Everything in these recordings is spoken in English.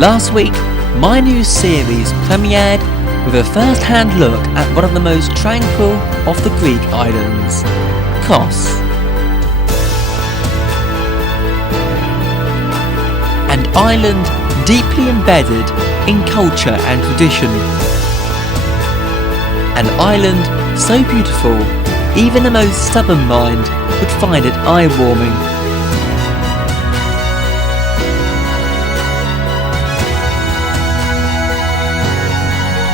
Last week, my new series premiered with a first-hand look at one of the most tranquil of the Greek islands, Kos. An island deeply embedded in culture and tradition. An island so beautiful, even the most stubborn mind would find it eye-warming.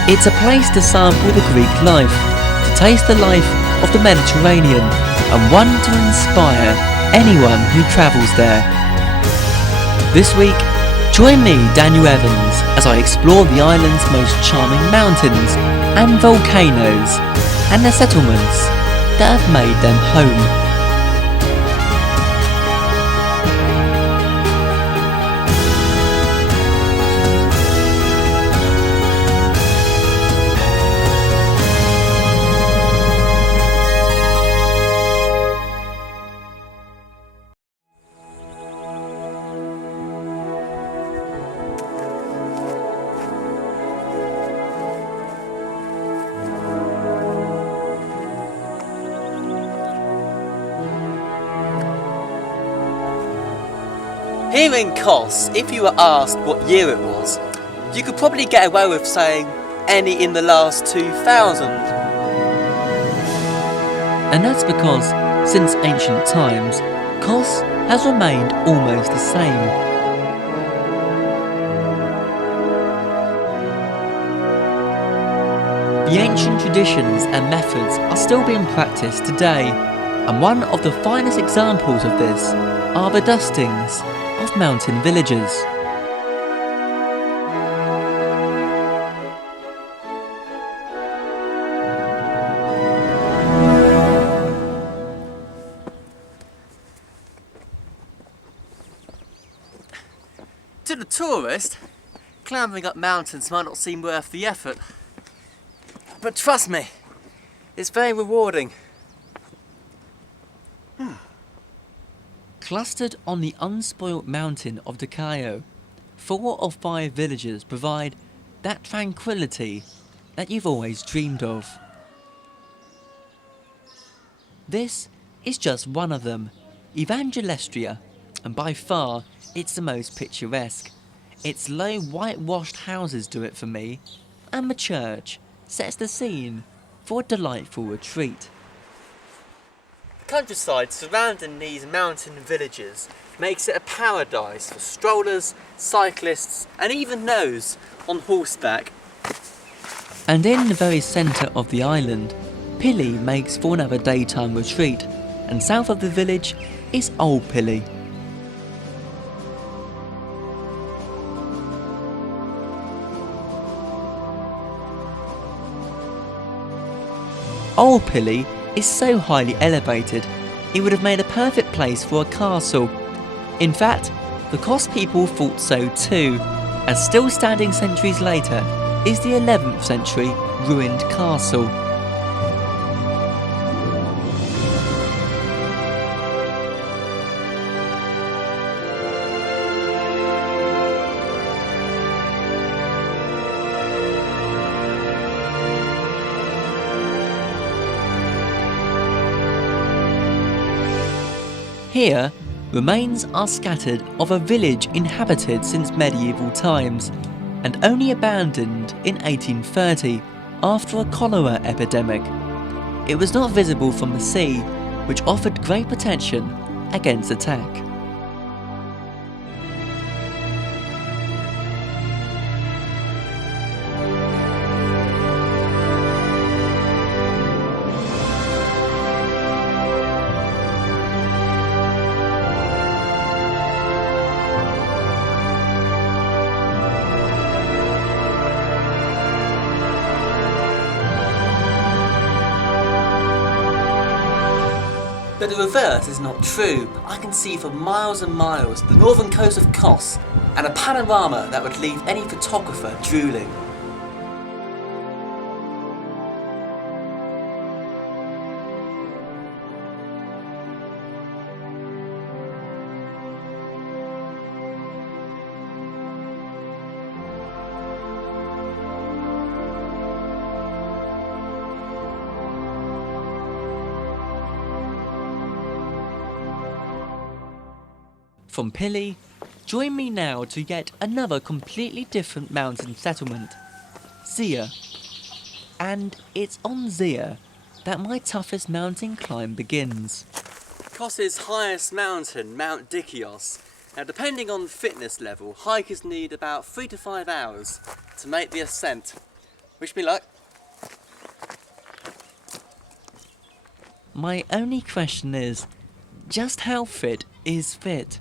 It's a place to sample the Greek life, to taste the life of the Mediterranean, and one to inspire anyone who travels there. This week, join me, Daniel Evans, as I explore the island's most charming mountains and volcanoes, and the settlements that have made them home. Here in Kos, if you were asked what year it was, you could probably get away with saying any in the last 2000. And that's because, since ancient times, Kos has remained almost the same. The ancient traditions and methods are still being practiced today, and one of the finest examples of this are the dustings of mountain villages. To the tourist, clambering up mountains might not seem worth the effort, but trust me, it's very rewarding. Clustered on the unspoilt mountain of Dikios, 4 of 5 villages provide that tranquility that you've always dreamed of. This is just one of them, Evangelistria, and by far it's the most picturesque. Its low whitewashed houses do it for me, and the church sets the scene for a delightful retreat. The countryside surrounding these mountain villages makes it a paradise for strollers, cyclists, and even those on horseback. And in the very centre of the island, Pili makes for another daytime retreat, and south of the village is Old Pili. Old Pili is so highly elevated, it would have made a perfect place for a castle. In fact, the Kos people thought so too, and still standing centuries later is the 11th century ruined castle. Here, remains are scattered of a village inhabited since medieval times, and only abandoned in 1830 after a cholera epidemic. It was not visible from the sea, which offered great protection against attack. But the reverse is not true. I can see for miles and miles the northern coast of Kos, and a panorama that would leave any photographer drooling. From Pili, join me now to yet another completely different mountain settlement, Zia. And it's on Zia that my toughest mountain climb begins. Kos's highest mountain, Mount Dikios. Now, depending on fitness level, hikers need about 3 to 5 hours to make the ascent. Wish me luck. My only question is, just how fit is fit?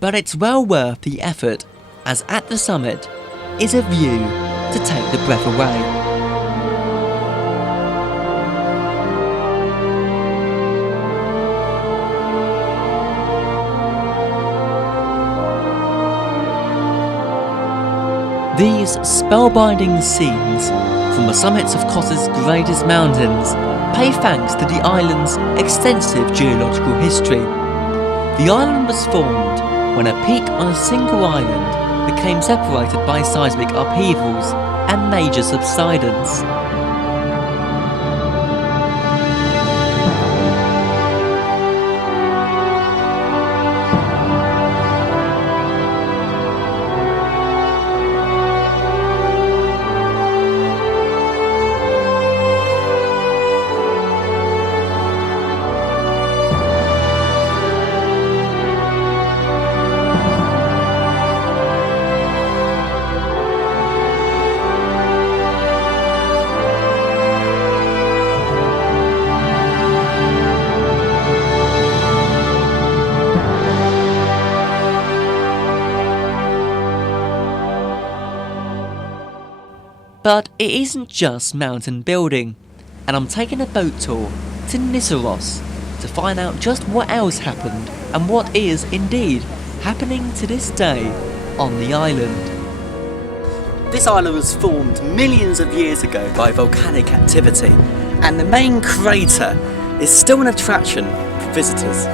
But it's well worth the effort, as at the summit is a view to take the breath away. These spellbinding scenes from the summits of Kos's greatest mountains pay thanks to the island's extensive geological history. The island was formed when a peak on a single island became separated by seismic upheavals and major subsidence. But it isn't just mountain building, and I'm taking a boat tour to Nisseros to find out just what else happened and what is indeed happening to this day on the island. This island was formed millions of years ago by volcanic activity, and the main crater is still an attraction for visitors.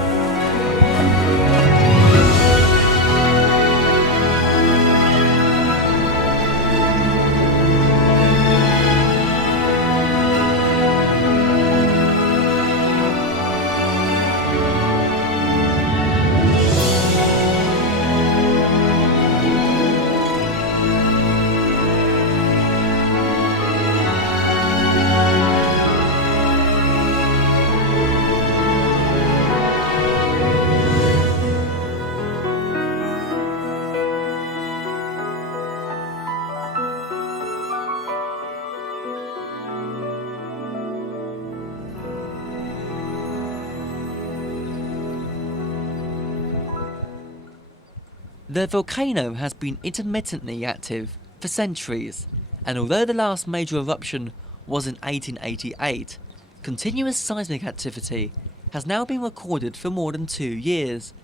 The volcano has been intermittently active for centuries, and although the last major eruption was in 1888, continuous seismic activity has now been recorded for more than 2 years.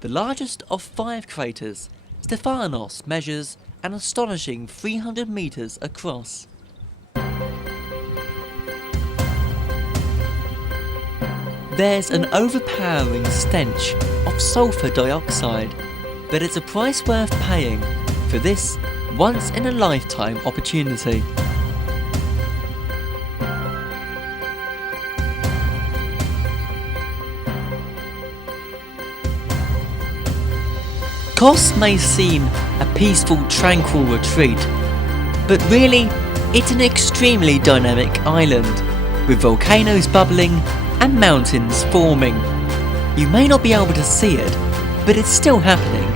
The largest of 5 craters, Stephanos, measures an astonishing 300 meters across. There's an overpowering stench of sulfur dioxide, but it's a price worth paying for this once-in-a-lifetime opportunity. Kos may seem a peaceful, tranquil retreat, but really, it's an extremely dynamic island, with volcanoes bubbling and mountains forming. You may not be able to see it, but it's still happening,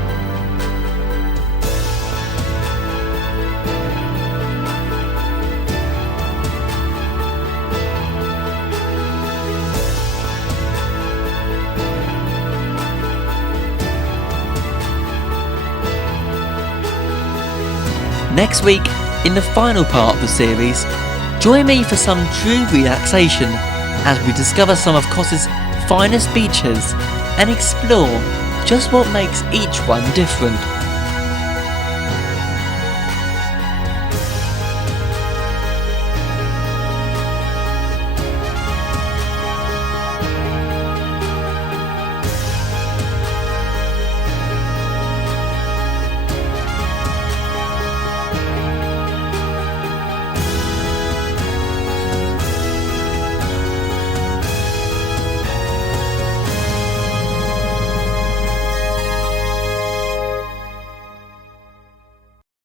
Next week, in the final part of the series, join me for some true relaxation as we discover some of Kos's finest beaches and explore just what makes each one different.